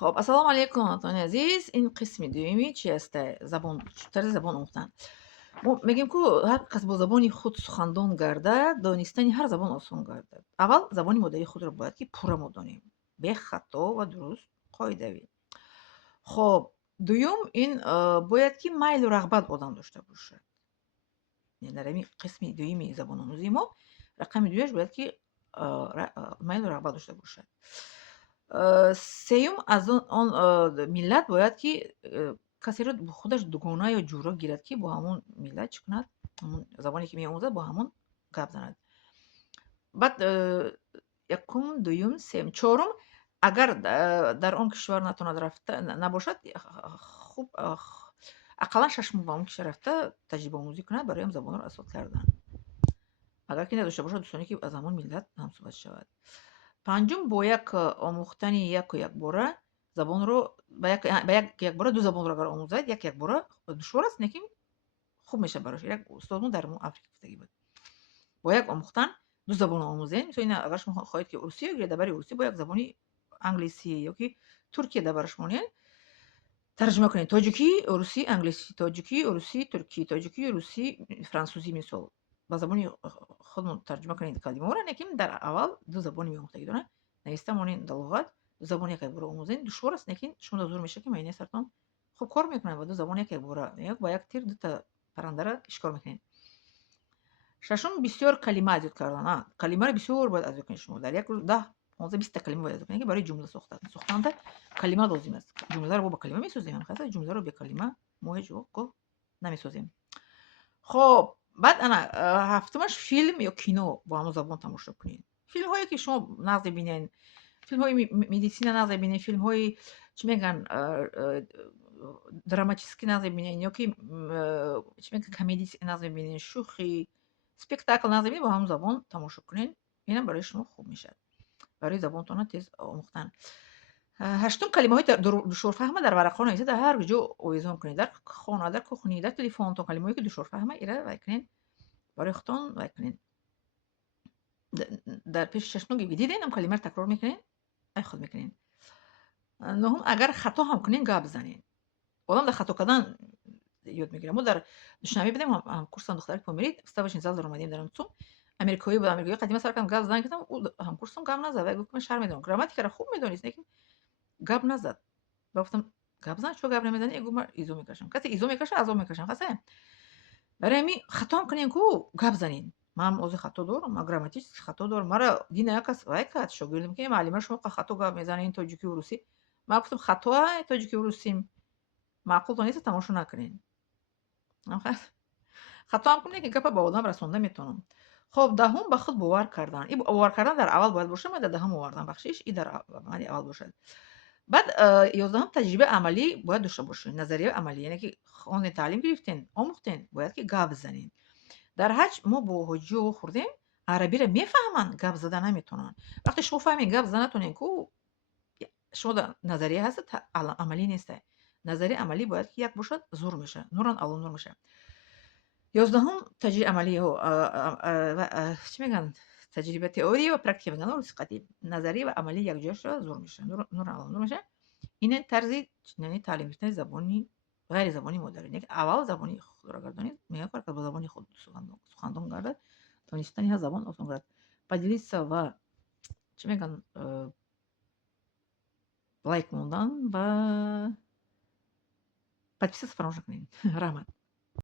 خب السلام علیکم دوستان عزیز. این قسم دومی چی است؟ طرز زبان آموختن. ما میگیم که هر کس با زبان خود سخندان گردد، دانستن هر زبان آسان گردد. اول زبان مادری خود را باید که پورا بدانیم، به خطا و درست قاعدوی. خب دوم این باید که میل و رغبت آدم داشته باشد. یعنی در این قسم دومی زبان آموزی ما رقم دویش باید که میل و رغبت داشته باشد. سوم از آن ملت باید که کسی را به خودش دوگانه یا جورا گیرد که با همون ملت چی کند، همون زبانی که میآموزد با همون گپ زند. بعد یکم دوم سوم چهارم اگر در آن کشور نتواند رفته نباشد خوب اقلا 6 ماه به اون کشور رفته تجربه آموزی کند برای هم زبان را اساس کردن. اگر که نداشته باشد دوستانی که از همون ملت هم صحبت شود. پنجم با یک آموختن یک باره زبان رو با یک باره دو زبان رو اگر آموزد یک باره دشوار است لیکن خوب میشه براش. یک استادمون در آفریقا گفتگی بود با یک آموختن دو زبان آموزین. مثلا اگر شما خواهید که روسی بگیرید برای روسی با یک زبانی انگلیسی یا که ترکی در برش مونین ترجمه کنید، تاجیکی روسی انگلیسی، تاجیکی روسی ترکی، تاجیکی روسی فرانسوزی مثال با زبانی خودمون ترجمه کنید کلمه را. لیکن در اول دو زبانی میآموختگی دارن نوشته مونین در لغات دو زبان یک باره آموزین دشوار است لیکن شما زور میشه که معنی سرتون خوب کار میکنه با دو زبان یک باره یک با یک تیر دو تا پرنده را اشکار میکنید. ششم بسیار کلمه ازید کردن. کلمه را بسیار باید ازید کنید. شما در یک روز 10 15 20 تا کلمه باید ازید کنید که برای جمله ساختن کلمه لازم است. جمله رو با کلمه میسازیم، خاصه جمله رو به کلمه موج و کو نمیسازیم. خب بعد انا هفتمش فیلم یا کینو با همون زبان تماشا کنید. فیلم هایی که شما نقد ببینین، فیلم های مدیسین نقد ببینین، فیلم های چی میگن دراماتیسکی نقد ببینین یا که چی میگن کمدی نقد ببینین، شوخی سپکتاکل نقد ببینین با همون زبان تماشا کنین. اینم برای شما خوب میشه برای زبانتون تیز آموختن. هشتم کلمه های دشوار فهمه در ورقه نویسید، در هر جا آویزان کنید، در خانه، در کخنی، در تلفنتون کلمه هایی که دشوار فهمه ایره وایکنین برای خودتون وایکنین. در پیش چشمتون دیدین هم کلمه رو تکرار میکنین ای خود میکنین. نهم اگر خطا هم کنین گپ بزنین. آدم در خطا کردن یاد میگیره. ما در دوشنبه بدیم هم کورس دختری که میرید استابش زال در اومدیم در اون امریکایی بود. امریکایی قدیما سر کم گپ زدن کردم او هم کورسم گپ نزد. گفتم من شرم میدونم گراماتیک رو خوب میدونید لیکن گپ نزد. گفتم گپ زن چرا گپ نمیزنی؟ گفت من ایزو میکشم. کسی ایزو میکشه ازو میکشم خاصه برای می خطا هم کنین کو گپ زنین. من از خطا دارم، ما گراماتیک خطا دارم. مرا دین یکس وایکات شاگردم که معلم شما خطا گپ میزنین تاجیکی و روسی. ما گفتم خطا تاجیکی و روسی معقول نیست تماشا نکنین. خطا هم کنین که گپ با آدم رسونده میتونم. خب دهم به خود باور کردن. این باور کردن در اول باید باشه. من در دهم آوردم بخشش این در اول باشه. بعد 11 تجربه عملی باید داشته باشین. نظریه عملی یعنی که خانه تعلیم گرفتین آموختین باید که گپ بزنین. در حج ما با حجی خوردیم عربی را میفهمن گپ زدن نمیتونن. وقتی شما فهمین گپ زدن نتونین کو شما در نظریه هست عملی نیست. نظریه عملی باید که یک باشد زور میشه نوران الان نور میشه. 11 تجربه عملی و چی میگن تجربه تئوری و پرکتیک میگن روز قدیم نظری و عملی یک جاش زور میشه نور الان نور میشه. این طرزی یعنی تعلیم گرفتن زبانی غیر زبانی مادری. یک اول زبانی خود را گردانید میگه کار که با زبانی خود سخندان گردد دانستن ها زبان آسان گردد. поделиться و چی میگن لایک موندن و подписаться فراموش نکنید. رحمت.